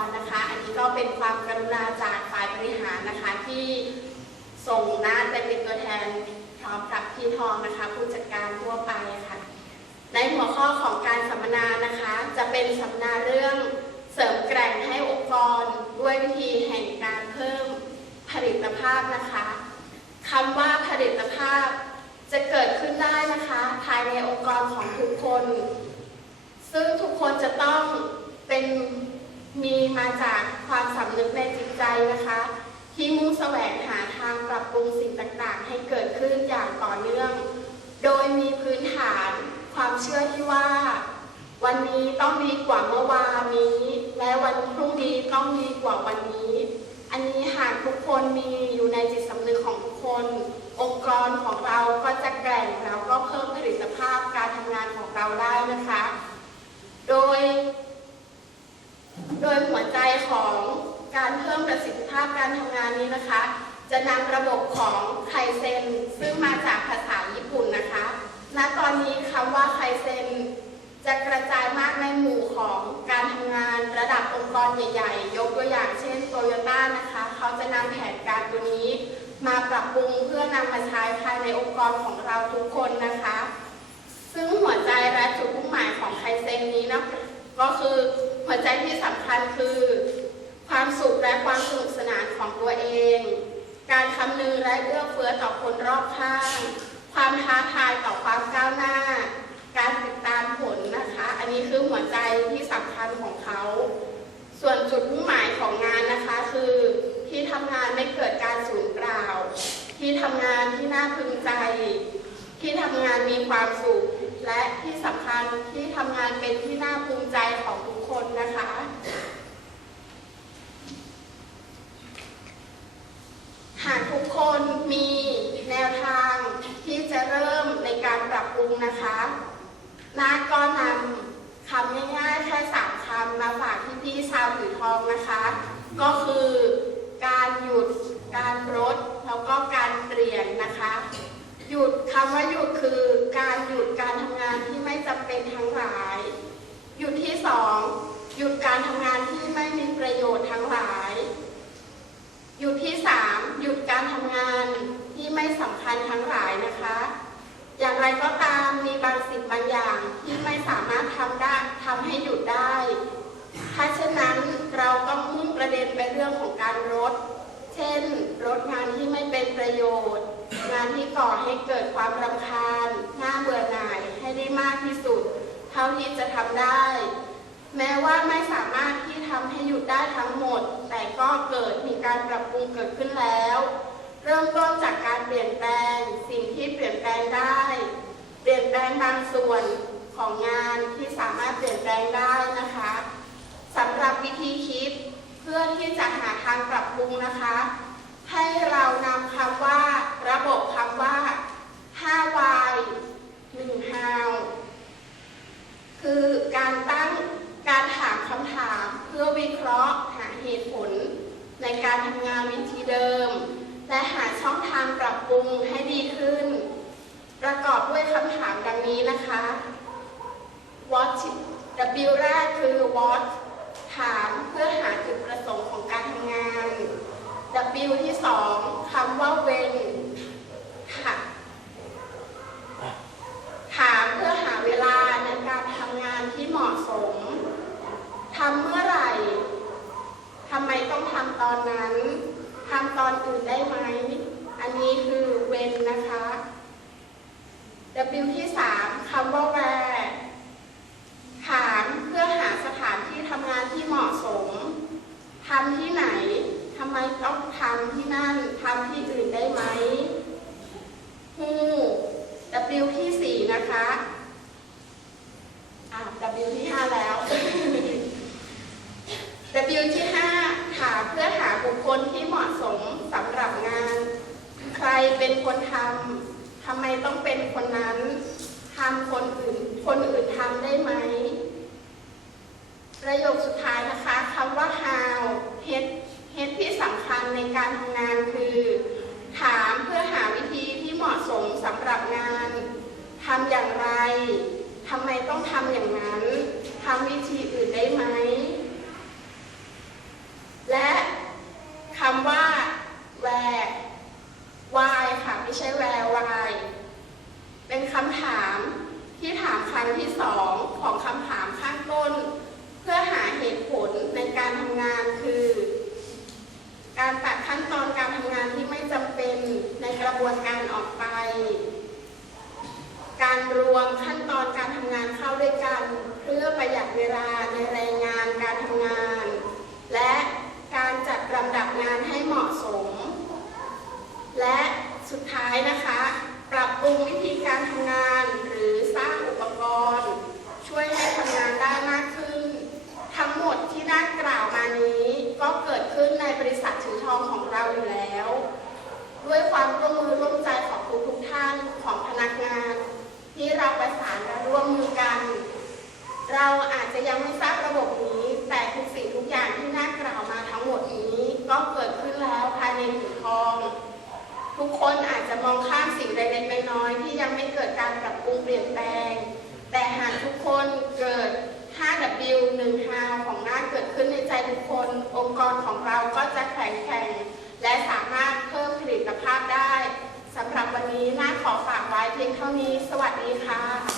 รนะคะ อันนี้ก็เป็นความกรุณาจากฝ่ายบริหารนะคะที่ส่งนัดไปเป็นตัวแทนพร้อมกับพี่ทองนะคะ ผู้จัดการทั่วไปค่ะ ในหัวข้อของการสัมมนานะคะ จะเป็นสัมมนาเรื่องเสริมแกร่งให้องค์กร ด้วยวิธีแห่งการเพิ่มผลิตภาพนะคะคำว่าผลิตภาพจะเกิดขึ้นได้นะคะ ภายในองค์กรของทุกคน ซึ่งทุกคนจะต้องเป็น มีมาจากความสำนึกในจิตใจนะคะ ที่มุ่งแสวงหาทางปรับปรุงสิ่งต่างๆ ให้เกิดขึ้นอย่างต่อเนื่อง โดยมีพื้นฐานความเชื่อที่ว่า วันนี้ต้องดีกว่าเมื่อวานนี้ และวันพรุ่งนี้ต้องดีกว่าวันนี้ อันนี้หากทุกคนมีอยู่ในจิตสำนึกของทุกคน องค์กรของเราก็จะแกร่งแล้วก็เพิ่มผลิตภาพการทำงานของเราได้นะคะ โดย โดยหัวใจของการเพิ่มประสิทธิภาพการทำงานนี้นะคะ จะนำระบบของไคเซนซึ่งมาจากภาษาญี่ปุ่นนะคะ ณ ตอนนี้คำว่าไคเซนจะกระจายมากในหมู่ของการทำงานระดับองค์กรใหญ่ ๆ ยกตัวอย่างเช่นโตโยต้านะคะ เขาจะนำแผนการตัวนี้ มาปรับปรุงเพื่อนำมาใช้ภายในองค์กรของเราทุกคนนะคะ ซึ่งหัวใจและจุดมุ่งหมายของไคเซนนี้นะก็คือหัวใจที่สำคัญคือ ความสุขและ ความสนุกสนานของตัวเอง การคำนึงและเอื้อเฟื้อต่อคนรอบข้าง ความท้าทายต่อความก้าวหน้า การติดตามผลนะคะ อันนี้คือหัวใจที่สำคัญของเขา ส่วนจุดมุ่งหมายของงานนะคะคือที่ทำงานไม่เกิดการสูญเปล่า ที่ทำงานที่น่าพึงใจ ที่ทำงานมีความสุข และที่สำคัญที่ทำงานเป็นที่น่าภูมิใจของทุกคนนะคะ หากทุกคน มีแนวทางที่จะเริ่มในการปรับปรุงนะคะนาก็นำคำง่ายๆแค่สามคำมาฝากพี่ๆชาวถือทองนะคะ ก็คือการหยุด การลดแล้วก็การเปลี่ยนนะคะ หยุดคำว่าหยุดคือการหยุดการทำงานที่ไม่จำเป็นทั้งหลาย หยุดที่สองหยุดการทำงานที่ไม่มีประโยชน์ทั้งหลาย หยุดที่สามหยุดการทำงานที่ไม่สำคัญทั้งหลายนะคะ อย่างไรก็ตามมีบางสิ่งบางอย่างที่ไม่สามารถทำได้ทำให้หยุดได้ ถ้าเช่นนั้นเราต้องมุ่งประเด็นไปเรื่องของการลดเช่นลดงานที่ไม่เป็นประโยชน์ งานที่ก่อให้เกิดความรำคาญน่าเบื่อหน่ายให้ได้มากที่สุด เท่าที่จะทำได้ แม้ว่าไม่สามารถที่ทำให้หยุดได้ทั้งหมด แต่ก็เกิดมีการปรับปรุงเกิดขึ้นแล้ว เริ่มต้นจากการเปลี่ยนแปลงสิ่งที่เปลี่ยนแปลงได้ เปลี่ยนแปลงบางส่วนของงานที่สามารถเปลี่ยนแปลงได้นะคะสำหรับวิธีคิดเพื่อที่จะหาทางปรับปรุงนะคะ ให้เรานำคำว่าระบบคำว่า 5Y 1 How คือการตั้งการถามคำถามเพื่อวิเคราะห์หาเหตุผล ในการทำงานวิธีเดิม และหาช่องทางปรับปรุงให้ดีขึ้น ประกอบด้วยคำถามดัง นะคะ what W แรกคือ what ถามเพื่อหาจุดประสงค์ของการทำงาน W ที่สองคำว่า when ถามเพื่อหาเวลาในการทำงานที่เหมาะสมทำเมื่อไหร่ทำไมต้องทำตอนนั้นทำตอนอื่นได้ไหม อันนี้คือเว้นนะคะ W ที่สามคำว่า where ถามเพื่อหาสถานที่ทำงานที่เหมาะสมทำที่ไหนทำไมต้องทำที่นั่นทำที่อื่นได้ไหม who W ที่สี่นะคะอ่า W ที่ห้าแล้ว W ที่ห้าถามเพื่อหาบุคคลที่เหมาะสมสำหรับงาน ใครเป็นคนทำทำไมต้องเป็น คนนั้นทำคนอื่น คนอื่นทำได้ไหม ประโยคสุดท้ายนะคะคำว่า how เฮดเฮดที่สำคัญในการทำงานคือ ถามเพื่อหาวิธีที่เหมาะสมสำหรับงานทำอย่างไรทำไมต้องทำอย่างนั้นทำวิธีอื่นได้ไหม การทำงานหรือสร้างอุปกรณ์ ช่วยให้ทำงานได้มากขึ้น ทั้งหมดที่ได้กล่าวมานี้ ก็เกิดขึ้นในบริษัทถือทองของเราอยู่แล้ว ด้วยความร่วมมือร่วมใจของทุกทุกท่านของพนักงาน ที่เราประสานและร่วมมือกัน เราอาจจะยังไม่ทราบระบบนี้ แต่ทุกสิ่งทุกอย่างที่น่ากล่าวมาทั้งหมดนี้ ก็เกิดขึ้นแล้วภายในหนึ่ง ทุกคนอาจจะมองข้ามสิ่งเล็กๆน้อยๆที่ยังไม่เกิดการปรับปรุงเปลี่ยนแปลง แต่หากทุกคนเกิด 5W 1 How ของหน้าเกิดขึ้นในใจทุกคน องค์กรของเราก็จะแข็งแกร่งและสามารถเพิ่มผลิตภาพได้สำหรับวันนี้น้าขอฝากไว้เพียงเท่านี้ สวัสดีค่ะ